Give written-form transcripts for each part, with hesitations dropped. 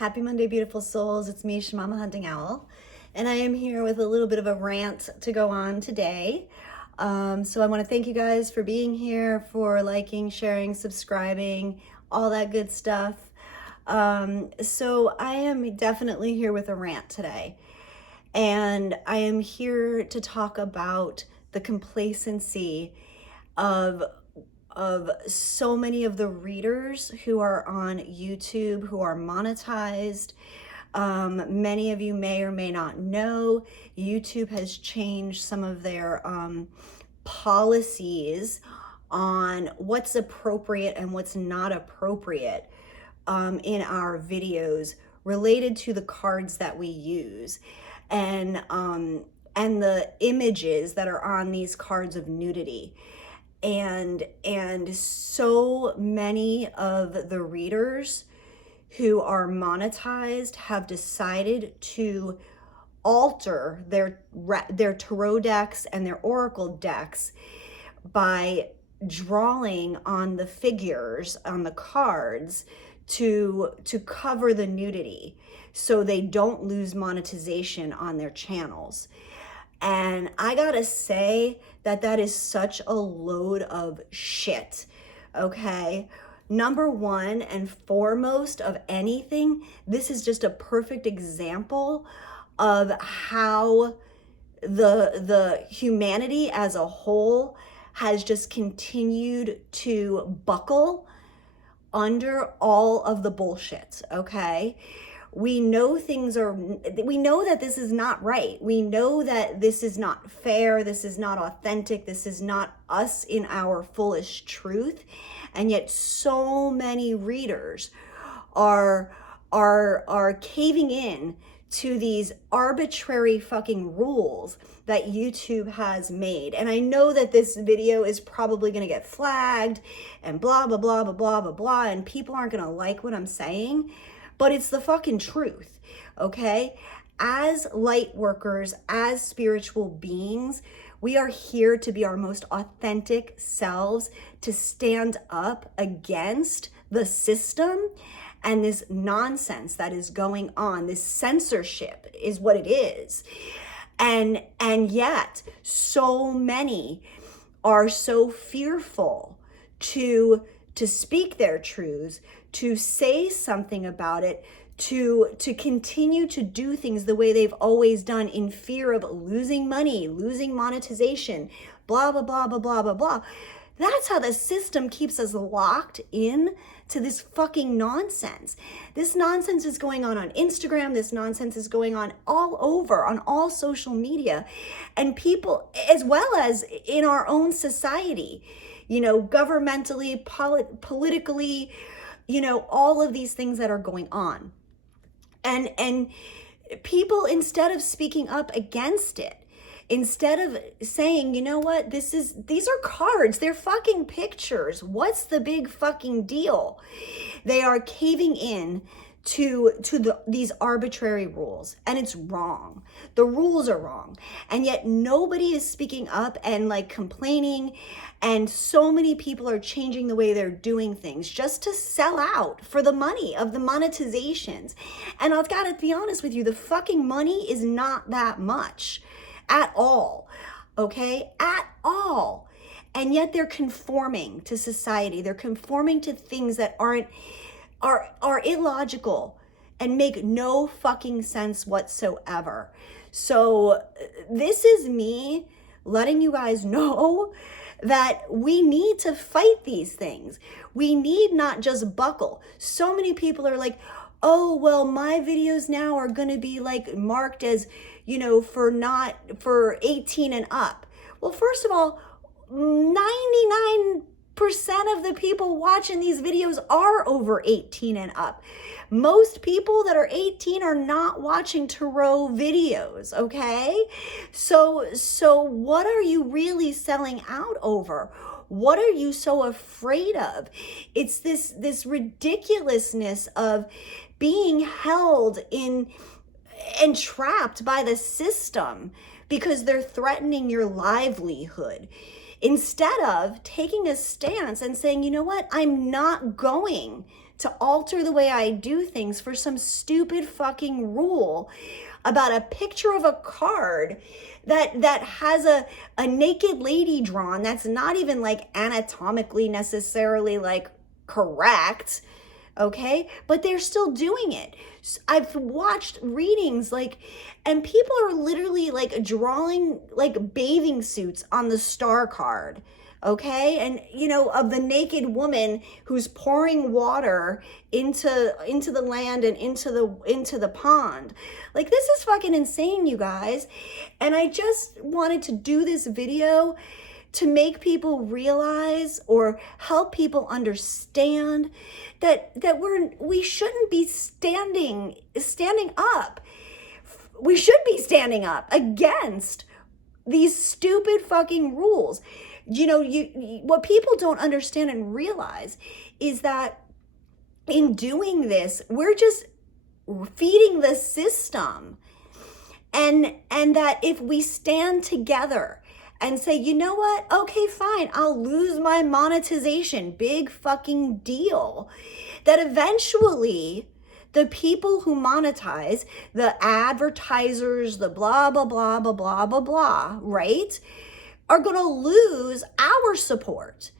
Happy Monday, beautiful souls. It's me, SHAMAMAHUNTINGOWL, and I am here with a little bit of a rant to go on today. So I want to thank you guys for being here, for liking, sharing, subscribing, all that good stuff. So I am definitely here with a rant today, and I am here to talk about the complacency of so many of the readers who are on YouTube, who are monetized. Many of you may or may not know, YouTube has changed some of their policies on what's appropriate and what's not appropriate in our videos related to the cards that we use, and the images that are on these cards of nudity. And so many of the readers who are monetized have decided to alter their tarot decks and their oracle decks by drawing on the figures on the cards to cover the nudity so they don't lose monetization on their channels. And I gotta say that is such a load of shit, okay? Number one and foremost of anything, this is just a perfect example of how the humanity as a whole has just continued to buckle under all of the bullshit, okay? We know that this is not right. We know that this is not fair. This is not authentic. This is not us in our fullest truth. And yet so many readers are caving in to these arbitrary fucking rules that YouTube has made. And I know that this video is probably going to get flagged and blah, blah, blah, blah, blah, blah, blah, and people aren't going to like what I'm saying. But it's the fucking truth, okay? As light workers, as spiritual beings, we are here to be our most authentic selves, to stand up against the system and this nonsense that is going on. This censorship is what it is. And yet, so many are so fearful to speak their truths, to say something about it, to continue to do things the way they've always done in fear of losing money, losing monetization, blah, blah, blah, blah, blah, blah, blah. That's how the system keeps us locked in to this fucking nonsense. This nonsense is going on Instagram. This nonsense is going on all over, on all social media, and people, as well as in our own society, you know, governmentally, politically, you know, all of these things that are going on. And people, instead of speaking up against it, instead of saying, you know what, these are cards, they're fucking pictures. What's the big fucking deal? They are caving in to these arbitrary rules, and it's wrong. The rules are wrong, and yet nobody is speaking up and like complaining, and so many people are changing the way they're doing things just to sell out for the money of the monetizations. And I've got to be honest with you, the fucking money is not that much at all, okay? At all. And yet they're conforming to society. They're conforming to things that are illogical and make no fucking sense whatsoever. So this is me letting you guys know that we need to fight these things. We need not just buckle. So many people are like, oh, well, my videos now are going to be like marked as, you know, for 18 and up. Well, first of all, 99% of the people watching these videos are over 18 and up. Most people that are 18 are not watching tarot videos, okay? So what are you really selling out over? What are you so afraid of? It's this ridiculousness of being held in and trapped by the system because they're threatening your livelihood. Instead of taking a stance and saying, you know what, I'm not going to alter the way I do things for some stupid fucking rule about a picture of a card that has a naked lady drawn that's not even like anatomically necessarily like correct, okay? But they're still doing it. I've watched readings like, and people are literally like drawing like bathing suits on the star card, okay? And you know, of the naked woman who's pouring water into the land and into the pond. Like, this is fucking insane, you guys. And I just wanted to do this video to make people realize or help people understand that we shouldn't be standing up. We should be standing up against these stupid fucking rules. You know, what people don't understand and realize is that in doing this, we're just feeding the system. And that if we stand together and say, you know what? Okay, fine. I'll lose my monetization. Big fucking deal. That eventually the people who monetize, the advertisers, the blah, blah, blah, blah, blah, blah, blah, right, are going to lose our support.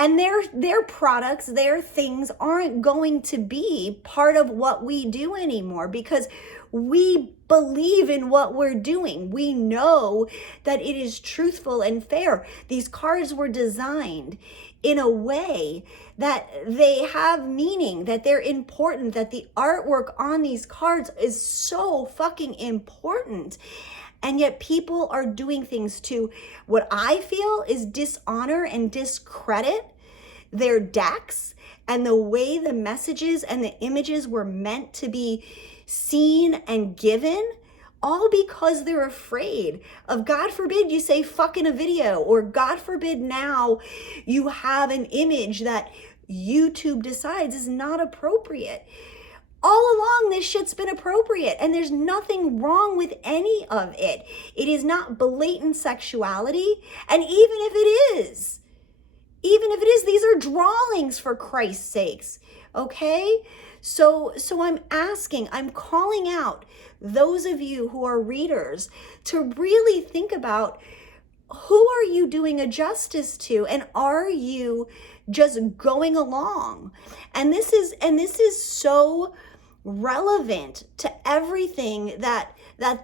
And their products, their things aren't going to be part of what we do anymore because we believe in what we're doing. We know that it is truthful and fair. These cards were designed in a way that they have meaning, that they're important, that the artwork on these cards is so fucking important. And yet people are doing things to what I feel is dishonor and discredit their decks and the way the messages and the images were meant to be seen and given, all because they're afraid of, God forbid you say fuck in a video, or God forbid now you have an image that YouTube decides is not appropriate. All along, this shit's been appropriate, and there's nothing wrong with any of it. It is not blatant sexuality, and even if it is, these are drawings, for Christ's sakes, okay? So I'm calling out those of you who are readers to really think about, who are you doing a justice to, and are you just going along? And this is so relevant to everything that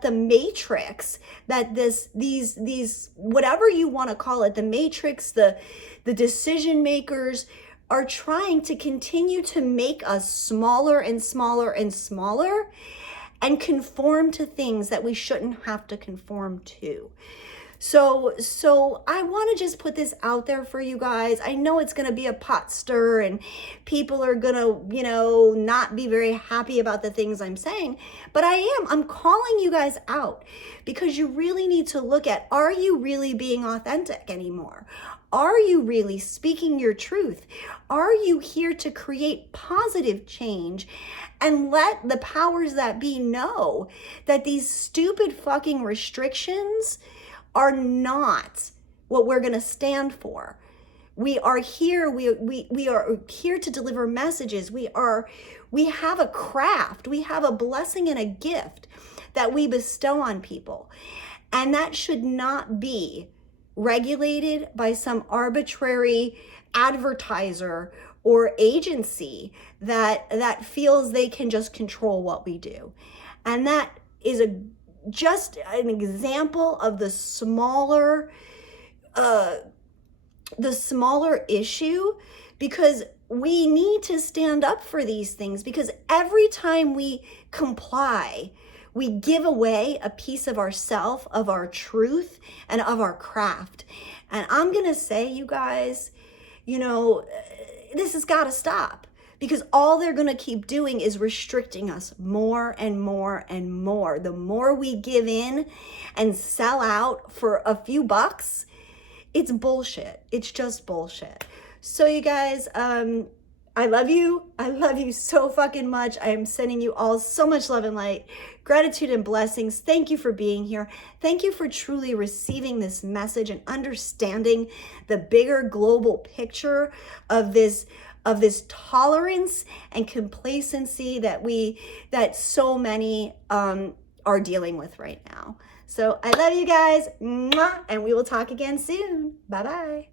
the matrix, that these whatever you want to call it, the matrix, the decision makers are trying to continue to make us smaller and smaller and smaller and conform to things that we shouldn't have to conform to. So I want to just put this out there for you guys. I know it's going to be a pot stir and people are going to, not be very happy about the things I'm saying, but I'm calling you guys out because you really need to look at, are you really being authentic anymore? Are you really speaking your truth? Are you here to create positive change and let the powers that be know that these stupid fucking restrictions are not what we're going to stand for? We are here. We are here to deliver messages. We have a craft. We have a blessing and a gift that we bestow on people. And that should not be regulated by some arbitrary advertiser or agency that feels they can just control what we do. And that is just an example of the smaller issue, because we need to stand up for these things, because every time we comply, we give away a piece of ourself, of our truth, and of our craft. And I'm gonna say, you guys, this has got to stop, because all they're going to keep doing is restricting us more and more and more. The more we give in and sell out for a few bucks, it's bullshit. It's just bullshit. So you guys, I love you. I love you so fucking much. I am sending you all so much love and light, gratitude and blessings. Thank you for being here. Thank you for truly receiving this message and understanding the bigger global picture of this of this tolerance and complacency that so many are dealing with right now. So I love you guys, and we will talk again soon. Bye-bye.